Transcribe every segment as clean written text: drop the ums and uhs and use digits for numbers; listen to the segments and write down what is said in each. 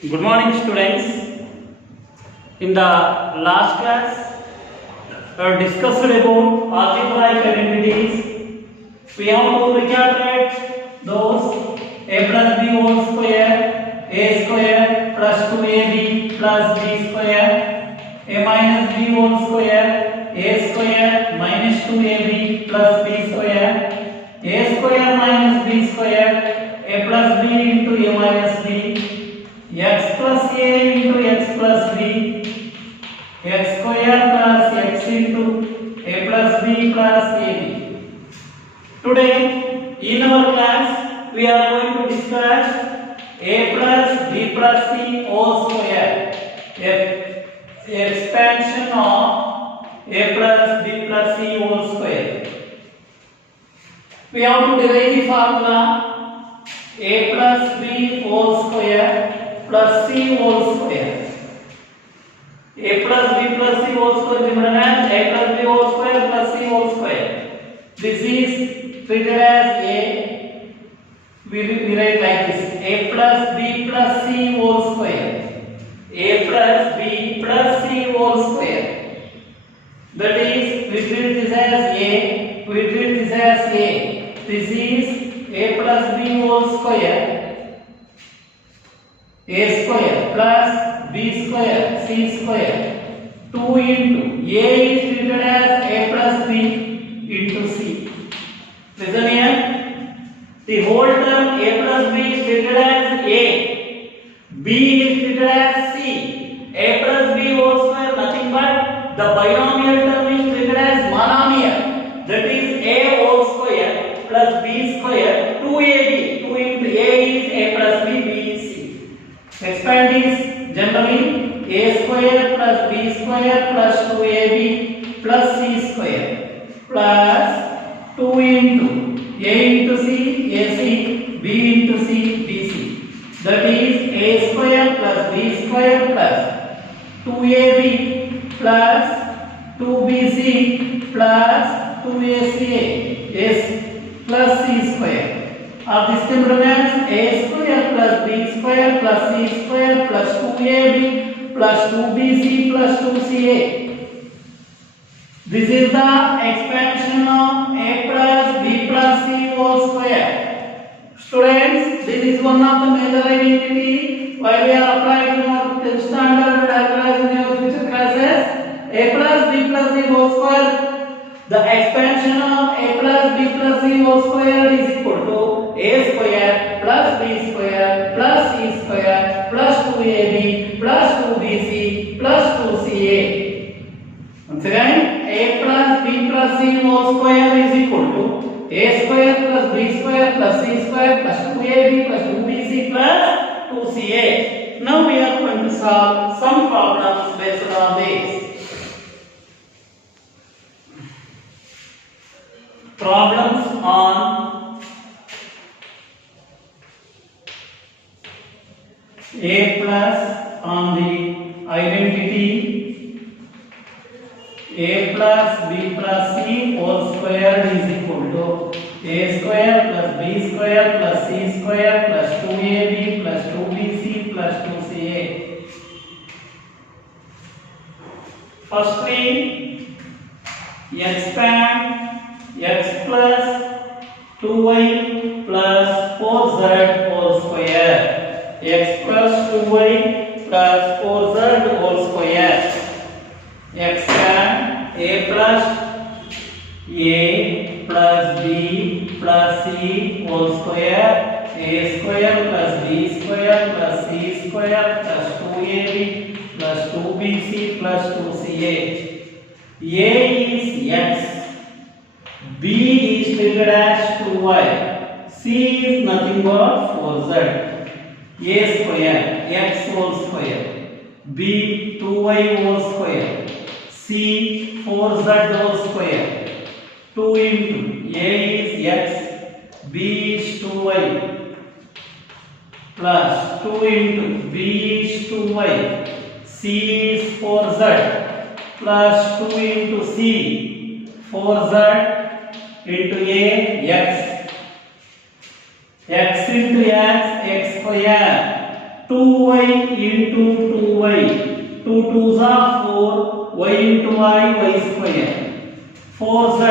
Good morning, students. In the last class, we discussed about algebraic identities. We have to recapitulate those: a plus b whole square, a square plus 2ab plus b square, a minus b whole square, a square minus 2ab plus b square, a square minus b square, a plus b into a minus b, x plus a into x plus b, x square plus x into a plus b plus ab. Today in our class we are going to discuss a plus b plus c whole square, expansion of a plus b plus c whole square. We have to derive the formula a plus b whole square plus c whole square. A plus b plus c whole square is written as a plus b whole square plus c whole square. This is treated as a, we write like this: a plus b plus c whole square. A plus b plus c whole square. That is, we treat this as a, we treat this as a. This is a plus b whole square, a square plus b square c square. 2 into a is treated as a plus b into c. Listen here. The whole term a plus b is treated as a, b is treated as c. A plus b whole square nothing but the binomial term is treated as monomial. That is a whole square plus b square 2ab. 2 into a is a plus b, b is c. Expand is generally a square plus b square plus 2ab plus c square plus 2 into a into c, ac, b into c, bc. That is a square plus b square plus 2ab plus 2bc plus 2aca s plus c square. Or this can remains a square plus b square plus c square plus 2ab plus 2bc plus 2ca. This is the expansion of a plus b plus c whole square. Students, this is one of the major identity while we are applying in our 10th standard as well as in your future classes. A plus b plus c whole square. The expansion of a plus b plus c whole square is equal to a square plus b square plus c square plus 2ab plus 2bc plus 2ca. Once again, a plus b plus c whole square is equal to a square plus b square plus c square plus 2ab plus 2bc plus 2ca. Now we are going to solve some problems based on this. Problems on a plus on the identity a plus b plus c whole square is equal to a square plus b square plus c square plus 2ab plus 2bc plus 2ca. Firstly, expand x plus 2y plus 4z whole square. X plus 2y plus 4z whole square. Expand a plus b plus c whole square. A square plus b square plus c square plus 2ab plus 2bc plus 2ca. A is x, b is treated as 2y, c is nothing but 4z. A square x whole square, b 2y whole square, c 4z whole square. 2 into a is x, b is 2y plus 2 into b is 2y, c is 4z plus 2 into c 4z into a x, x into x, x square 2y into 2y, 2 2s are 4, y into y square. 4z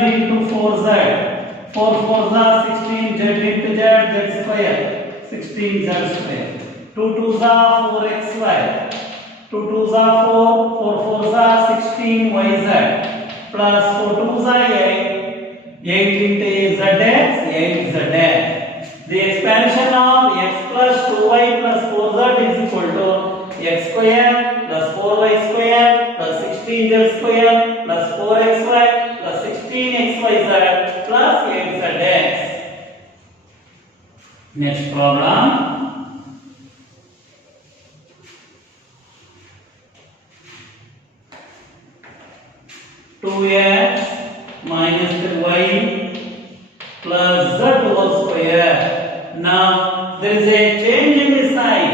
into 4z, 4 4s are 16, z into z square, 16z square. 2 2s are 4xy, 2 2s are 4, 4 4s are 16yz, plus 4 2s are 8, 8 into zx, 8zx. The expansion of x plus 2y plus 4z is equal to x square plus 4y square plus 16z square plus 4xy plus 16xyz plus 8zx. Next problem. 2x minus y plus z whole square. Now there is a change in the sign.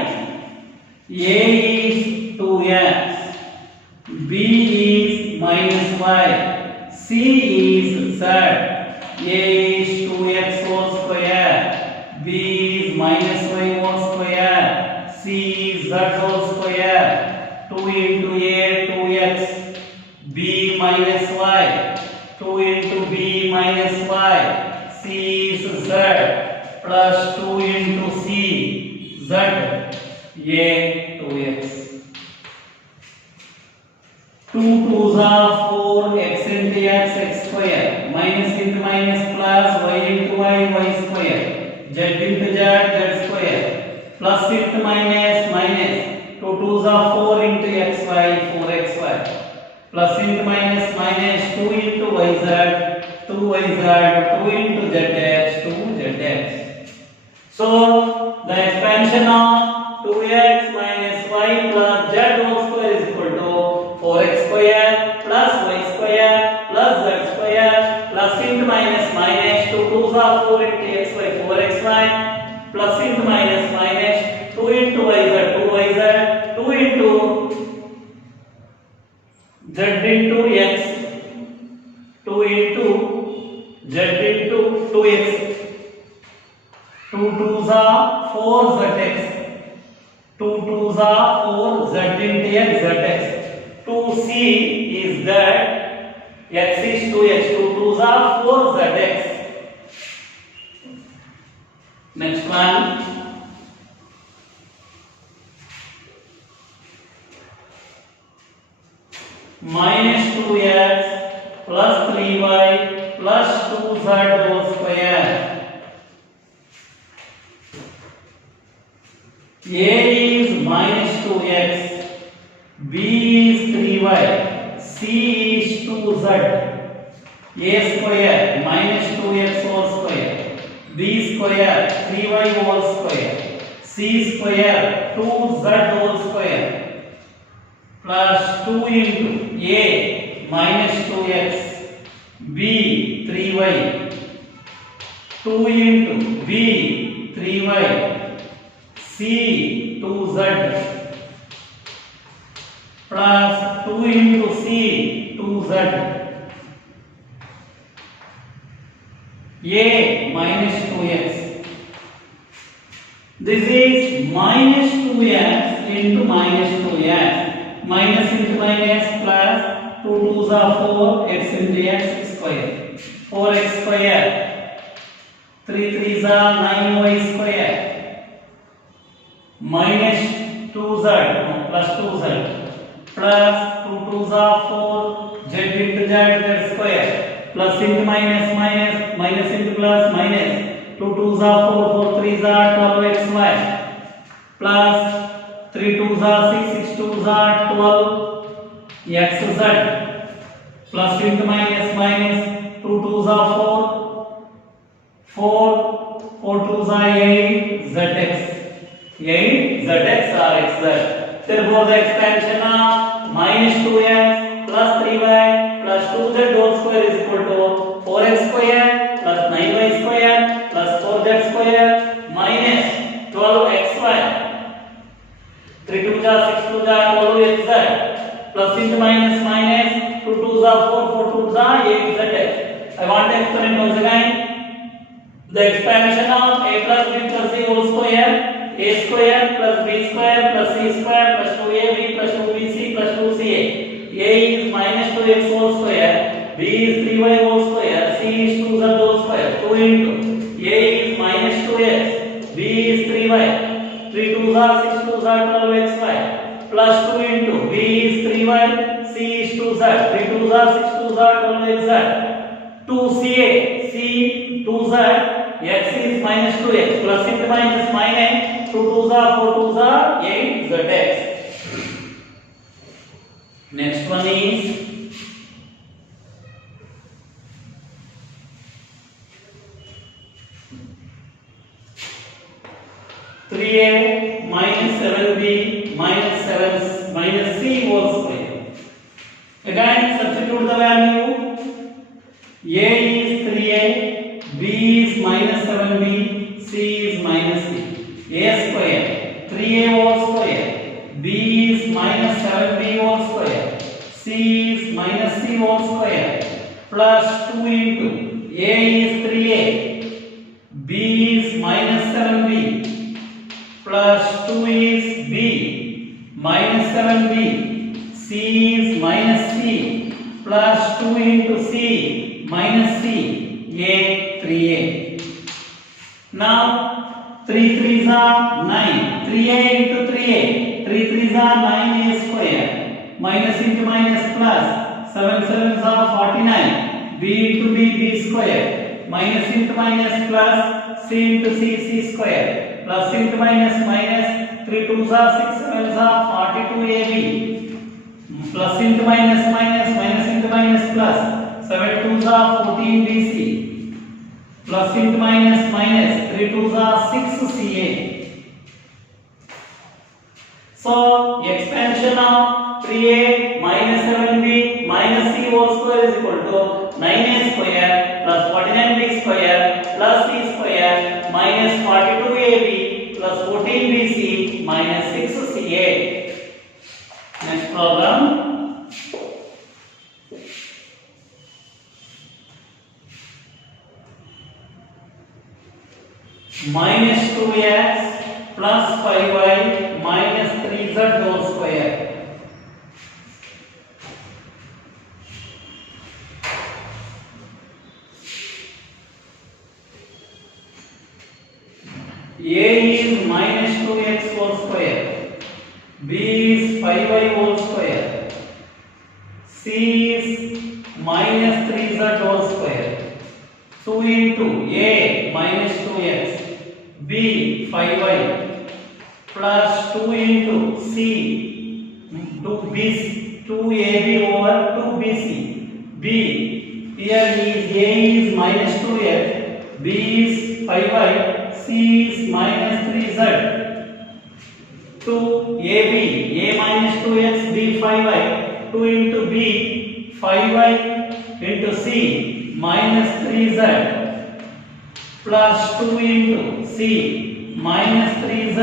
A is 2x, b is minus y, c is z. A is 2x whole square, b is minus y whole square, c is z whole square. 2 into a 2x, b minus y, 2 into b minus y, c is z, plus 2 into c, z, a 2x. 2 2s are 4, x into x square, minus into minus plus y into y square, z into z square, plus into minus minus, 2 2s are 4 into xy, 4xy, plus into minus minus 2 into yz, 2yz, 2 into zx, 2zx. So the expansion of 2x minus y plus z whole square is equal to 4x square plus y square plus z square plus into minus minus 2 2s are 4 into xy, 4xy, plus into minus minus 2 into yz, 2yz, 2 into z into x, 2 into z into 2x, 2 2s are 4 zx, 2 2s are 4 z into x zx, 2c is that x is 2x, 2 2s are 4 zx. Next one. Minus 2x plus 3y plus 2z whole square. A is minus 2x, b is 3y, c is 2z. A square minus 2x whole square, b square 3y whole square, c square 2z whole square, plus 2 into a minus 2x, b 3y, 2 into b 3y, c 2z, plus 2 into c 2z, a minus 2x. This is minus 2x into minus 2x. Minus into minus plus 2 2s are 4, x into x square, 4x square, 3 3s are 9y square, minus 2z plus 2z, plus 2 2s are 4, z into z square, plus into minus minus, minus into plus minus, 2 2s are 4, 4 3s are 12xy, plus 3 2s are 6, 6 2s are 12 xz, plus into minus minus, 2 2s are 4, 4 2s are 8 zx, 8 zx or xz. Therefore the expansion of minus 2x plus 3y plus 2z whole square is equal to 4x square plus 9y square plus 4z square minus 12xy. 3 2s are 6 2s are 12xz, plus into minus minus, 2 2s are 4, 4 2s are 8zx. I want to explain once again. The expansion of a plus b plus c whole square a square plus b square plus c square plus 2ab plus 2bc plus 2ca. A is minus 2x whole square, b is 3y whole square, c is 2z whole square. 2 into a is minus 2x, b is 3y, 3 2s are 6 2s are 12xy plus 2 into b is 3y, c is 2z, 3 2s are 6 2s are 12xz. 2ca, c 2z, x is minus 2x plus into minus minus 2 2s are 4 2s are 8zx. Next one is 3a minus 7b minus 7 minus c whole square. Again substitute the value. A is 3a, b is minus 7b, c is minus c. A square 3a whole square, b is minus 7b whole square, c is minus c whole square plus 2 into a is 3a, b is minus 7b plus 2 is b minus 7b, c is minus c plus 2 into c minus c, a 3a. Now 3 3s are 9, 3a into 3a, 3 3s are 9a square, minus into minus plus, 7 7s are 49, b into b, b square, minus into minus plus, c into c, c square, plus into minus minus, 3 2s are 6 7s are 42ab, plus into minus minus, minus into minus plus, 7 2s are 14bc, plus into minus minus, 3 2s are 6ca. So expansion of 3a minus 7b minus c whole square is equal to 9a square plus 49b square plus c square minus 42ab plus 14bc minus 6ca. Next problem. Minus 2x plus 5y minus 3z whole square. A is minus 2x whole square, b is 5y whole square, c is minus 3z whole square. 2 into a minus 2x, b 5y plus 2 into c 2ab over 2bc. b here is a is minus 2x, b is 5y, c is minus 3z. 2ab, a minus 2x, b 5y, 2 into b 5y into c minus 3z plus 2 into c minus 3z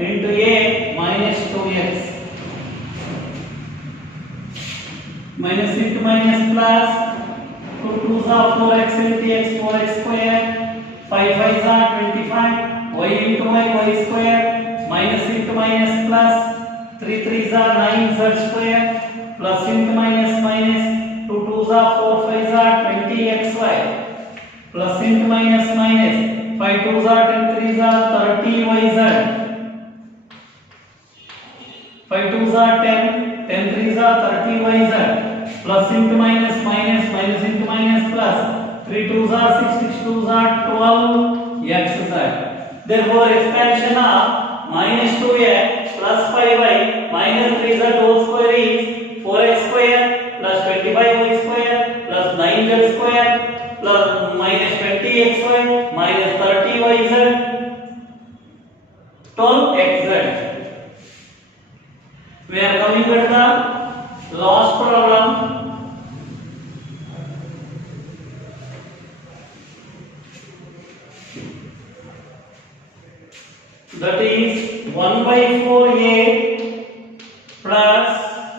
into a minus 2x. Minus into minus plus, 2 2s are 4x into x, 4x square, 5 5s are 25, y into y, y square, minus into minus plus, 3 3s are 9z square, plus into minus minus, 2 2s are 4 5s are 20xy, plus into minus minus, 5 2s are 10 3s are 30yz, 5 2s are 10, 10 3s are 30yz, plus into minus minus, minus into minus plus, 3 2s are 6, 6 2s are 12xz. Therefore expansion of minus 2x plus 5y minus 3z whole square is 4x square plus 25y square plus 9z square plus minus 20xy minus 30yz 12xz. We are coming at the last problem. That is 1 by 4a plus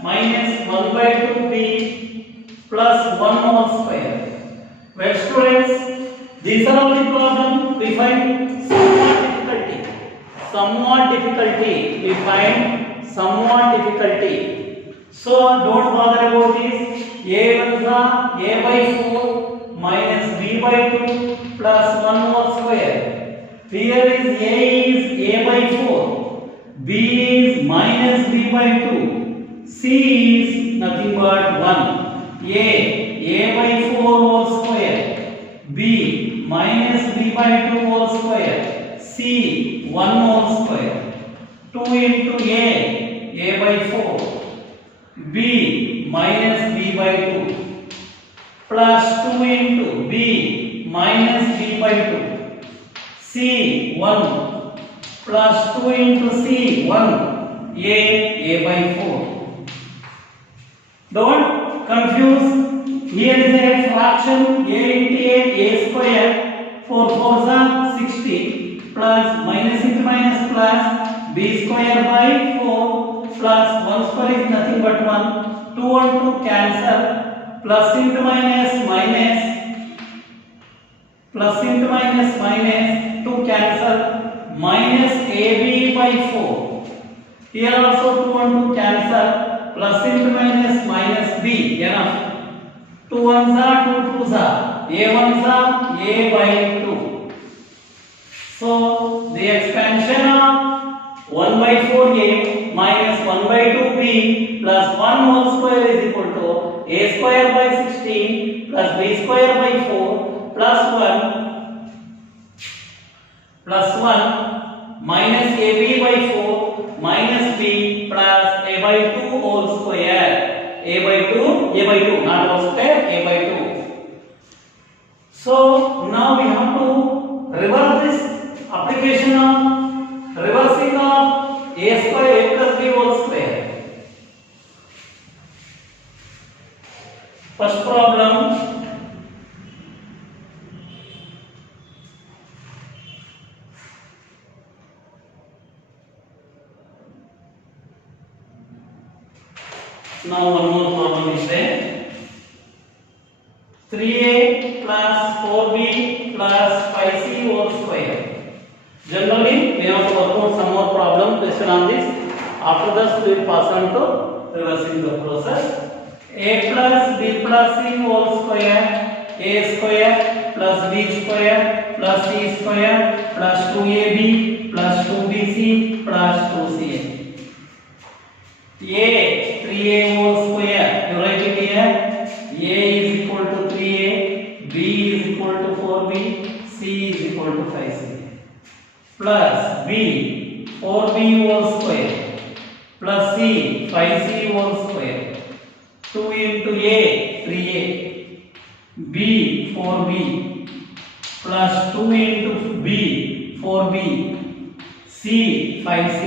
minus 1 by 2b plus 1 whole square. Well students, these are all the problems we find somewhat difficulty. somewhat difficulty. We find somewhat difficulty. So don't bother about this. A is a by 4 minus b by 2 plus 1 whole square. Here is a by 4, b is minus b by 2, c is nothing but 1. A by 4 whole square, b minus b by 2 whole square, c 1 whole square. 2 into a by 4, b minus b by 2 plus 2 into b minus b by 2, c 1 plus 2 into c 1, a by 4. Don't confuse. Here is a fraction a into a square. 4 4s are 60 plus minus into minus plus b square by 4 plus 1 square is nothing but 1. 2 and 2 cancel. Plus into minus minus. Plus into minus minus 2 cancel. Minus ab by 4. Here also 2 and 2 cancel. Plus into minus minus b. Enough. 2 1s are 2 2s are. A 1s are a by 2. So the expansion of 1 by 4a minus 1 by 2b plus 1 whole square is equal to a square by 16 plus b square by 4 plus 1 minus ab by 4 minus b plus a by 2 whole square. A by 2 not whole square, a by 2. So now we have to reverse this application of reversing of a square a plus b whole square. First problem, now one more problem is there. 3a plus 4b plus 5c whole square. Generally, we have to work out some more problem based on this. After that, we will pass on to reversing the process. A plus b plus c whole square, a square plus b square plus c square plus 2ab plus 2bc plus 2ca. A 3a whole square, you write it here. A is equal to 3a, b is equal to 4b, c is equal to 5c. Plus b 4b whole square plus c 5c whole square. 2 into a 3a, b 4b plus 2 into b 4b, c 5c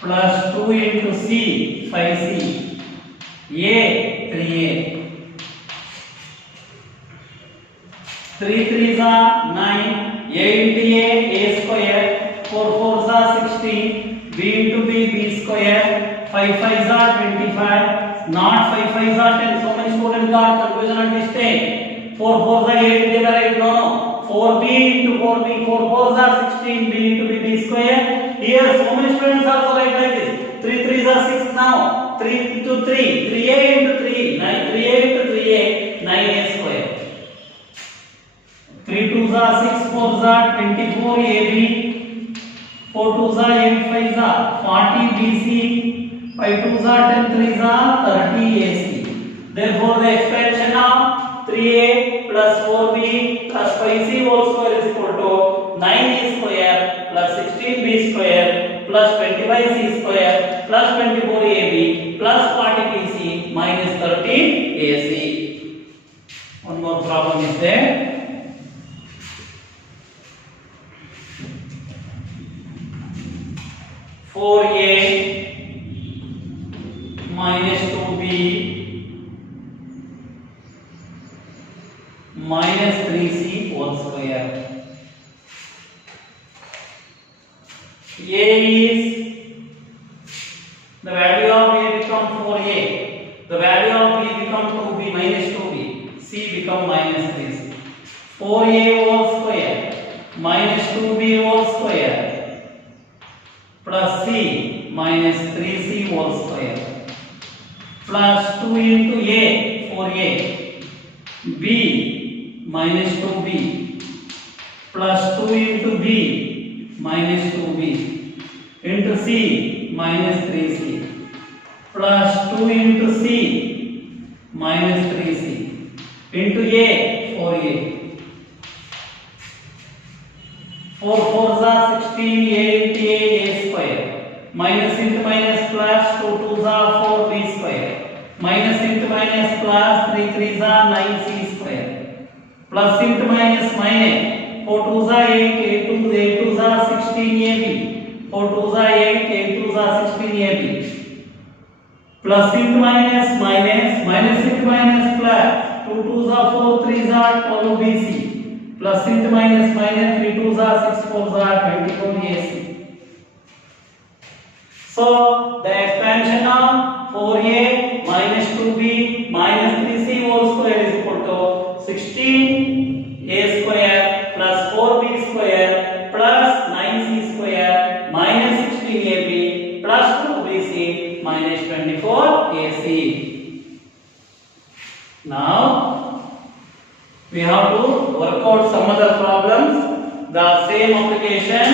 plus 2 into c 5c, a 3a. 3 3s are 9, a into a square, 4 4s are 16, b into b square, 5 5s are 25. Not 5 5s are 10. So many students got confusion at this stage. 4 4s are 8 together, right? No. 4b into 4b, 4 4s are 16, b into b square. Here so many students also write like this. 3 3s are 6 now. 3 into 3, 3a into 3, 9, 3a into 3a, 9a square. 3 2s are 6, 4s are 24 ab, 4 2s are 8, 5s are 40 bc. 5 2s are 10, 3s are 30 AC. Therefore, the expansion of 3a plus 4b plus 5c whole square is equal to 9a square plus 16b square plus 25c square plus 24ab plus 40bc minus 30 AC. One more problem is there. For a minus 2b minus 3c whole square. A is the value of a become 4a, the value of b become 2b minus 2b, c become minus 3c. 4a whole square minus 2b whole square plus c minus 3c whole square plus 2 into a 4a b minus 2b plus 2 into b minus 2b into c minus 3c plus 2 into c minus 3c into a 4a 4 4s are 16 a into a square minus into minus plus 2 2s are 4 b square minus into minus plus 3 3s are 9c square plus into minus minus 4 2s are 8 8 2s are 16 ab 4 2s are 8 8 2s are 16 ab plus into minus minus minus into minus plus 2 2s are 4 3s are 12 bc plus into minus minus 3 2s are 6 4s are 24 ac. So the expansion of 4a minus 2b minus 3c whole square is equal to 16a square plus 4b square plus 9c square minus 16ab plus 2bc minus 24ac. Now we have to work out some other problems. The same application.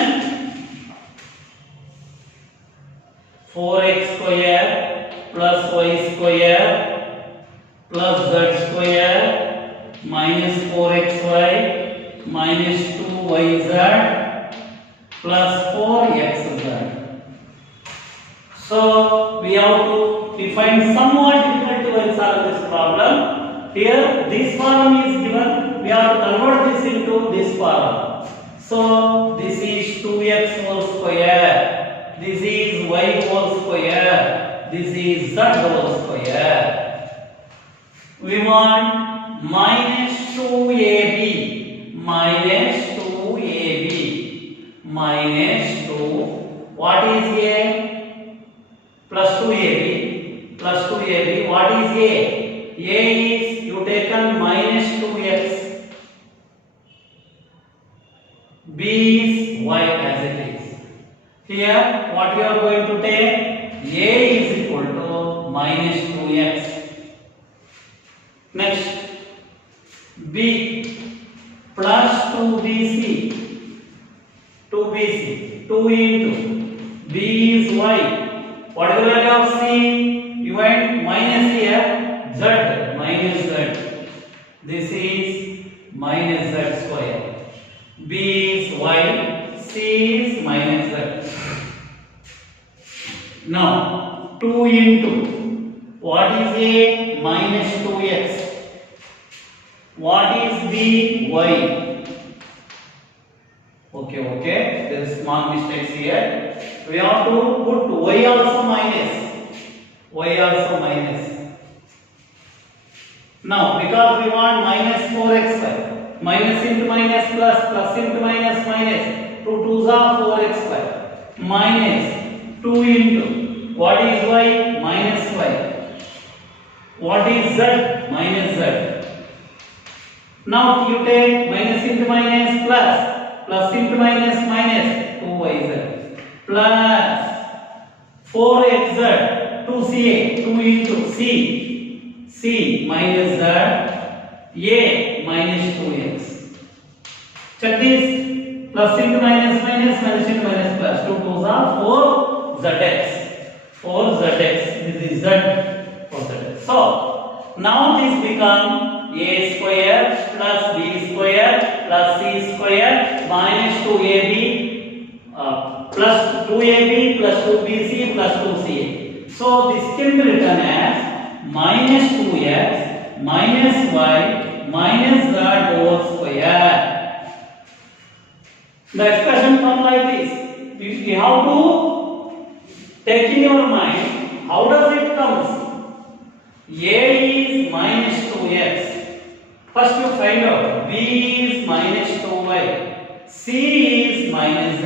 4x square plus y square plus z square minus 4xy minus 2yz plus 4xz. So we have to define somewhat difficulty while solving this problem. Here this form is given, we have to convert this into this form. So this is 2x whole square, this is y whole square, this is z whole square. We want minus 2ab minus 2ab minus 2, what is a? Plus 2ab plus 2ab, what is a? A is you taken minus 2x, b is y as it is. Here what we are going to take? A is equal to minus 2x. Next b plus 2bc 2 into b is y. What is the value of c? You went minus here, z minus z. This is minus z square. B is y, c is minus z. Now 2 into what is a? Minus 2x. What is b? Y. Okay, there is small mistakes here. We have to put y also minus. Now because we want minus 4xy, minus into minus plus, plus into minus minus, 2 2s are 4xy minus 2 into what is y? Minus y. What is z? Minus z. Now you take minus into minus plus, plus into minus minus, 2yz plus 4xz 2ca 2 into c minus z a minus 2x. Check this, plus into minus minus, minus into minus plus, 2 2s are 4zx. This is z for zx. So now this become a square plus b square plus c square minus 2ab plus 2ab plus 2bc plus 2ca. So this can be written as minus 2x minus y minus z whole square. The expression comes like this. You have to take in your mind how does it comes. A is minus 2x. First you find out. B is minus 2y. C is minus z.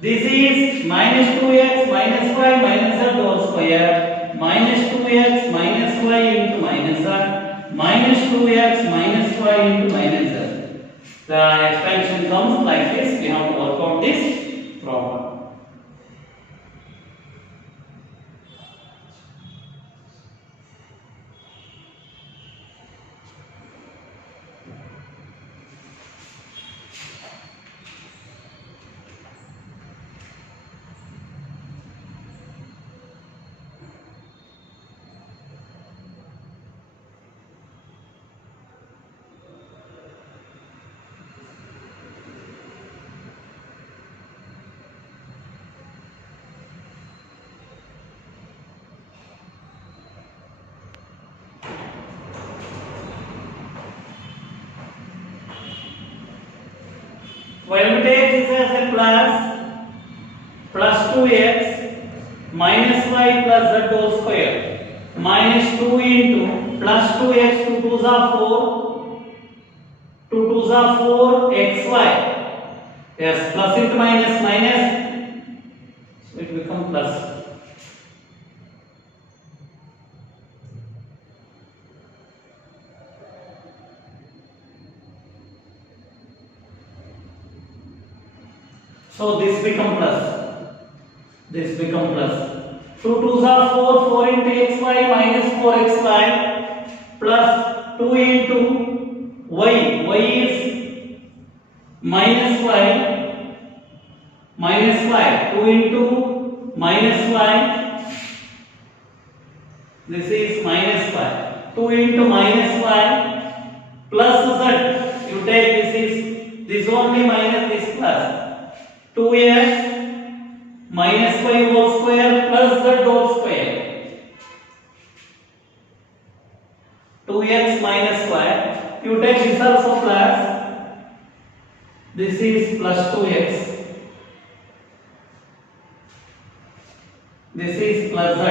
This is minus 2x minus y minus z whole square minus 2x minus y into minus z minus 2x minus y into minus z. The expansion comes like this. We have to work out this problem. When we take this as a plus 2x minus y plus z whole square minus 2 into plus 2x 2 2s are 4 2 2s are 4xy. Yes, plus into minus minus, so it becomes plus. So this become plus. This become plus. 2 2s are 4 4 into xy minus 4xy plus 2 into y. Y is minus y 2 into minus y, this is minus y, 2 into minus y plus z, you take this only minus this plus 2x minus y whole square plus z whole square, 2x minus y, you take this also plus, this is plus 2x, this is plus z,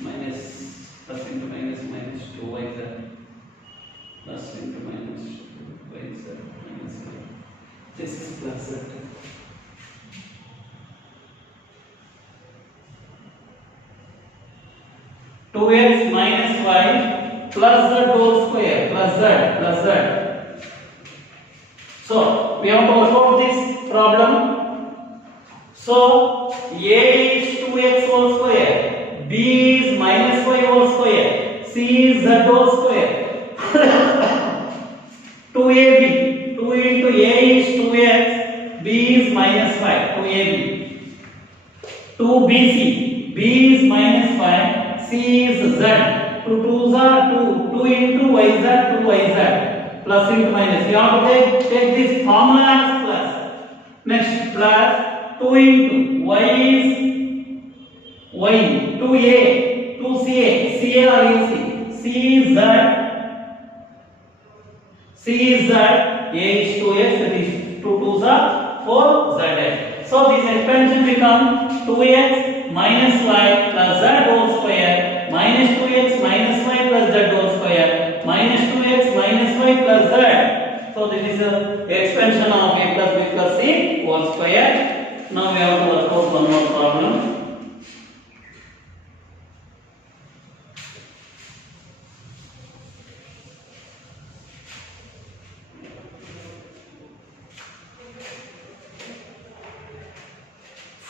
minus plus into minus minus 2yz plus into minus 2yz minus y, this is plus z. 2x minus y plus z whole square plus z. So we have to work out this problem. So a is 2x whole square, b is minus y whole square, c is z whole square. 2ab, 2 into a is 2x, b is minus y, 2ab. 2bc, b is minus y, c is z. 2 2s are 2, 2 into yz, 2yz plus into minus. You have to take this formula as plus. Next plus 2 into y is y, 2a, 2ca, ca or ac, c is z, a is 2x, that is 2 2s are 4z. So this expansion becomes 2x minus y plus z whole square minus 2x minus y plus z whole square minus 2x minus y plus z. So this is the expansion of a plus b plus c whole square. Now we have to work out one more problem.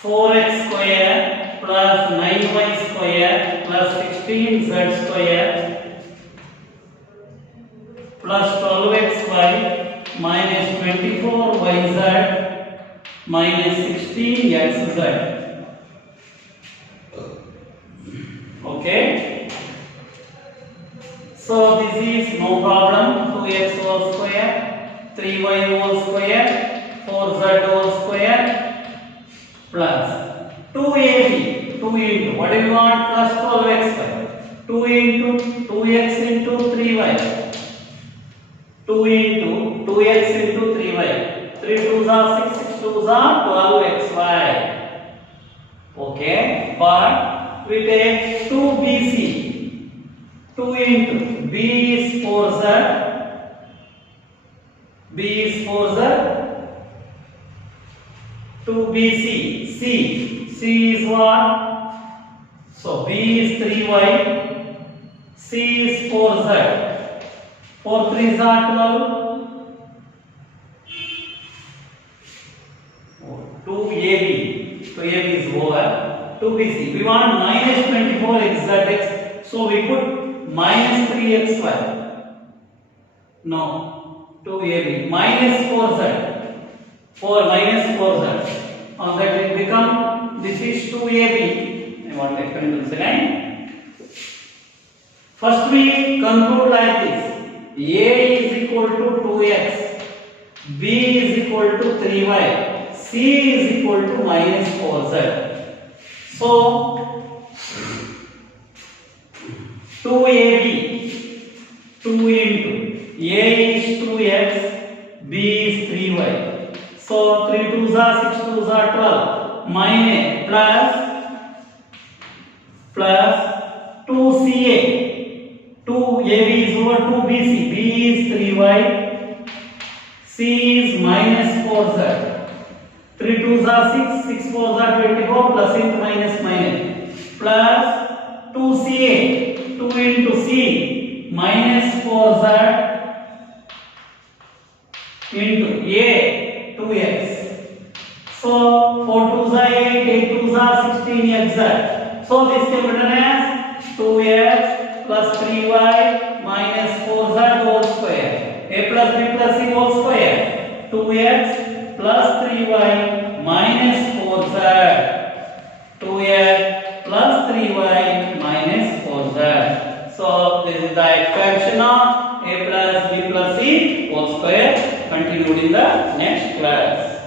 Four x square plus 9y square plus 16z square plus 12xy minus 24yz minus 16xz. Okay, so this is no problem. 2x whole square, 3y whole square, 4z whole square plus 2ab, 2 into what do you want, plus 12xy, 2 into 2x into 3y, 2 into 2x into 3y, 3 2s are 6, 6 2s are 12xy. Okay, but we take 2bc, 2 into b is 4z, b is 4z, 2bc, c is what? So b is 3y, c is 4z, 4 3s are 12, 2ab, so ab is over, 2bc, we want minus 24xz, so we put minus 3xy, no, 2ab, minus 4z, 4 minus 4z, on that it become, this is 2ab, I want to explain once again. First we conclude like this, a is equal to 2x, b is equal to 3y, c is equal to minus 4z. So 2ab, 2 into a is 2x, b is 3y, So 3 2s are 6 2s are 12 minus plus 2ca, 2ab is over 2bc, b is 3y, c is minus 4z. 3 2s are 6, 6 4s are 24, plus into minus plus 2ca, 2 into c, minus 4z into a, 2x. So 4 2s are 8, 8 2s are 16 exact. So this can be written as 2x plus 3y minus 4z whole square. A plus b plus c whole square. 2x plus 3y minus 4z. 2x plus 3y minus 4z. So this is the expansion of a plus b plus c whole square. Continued in the next class.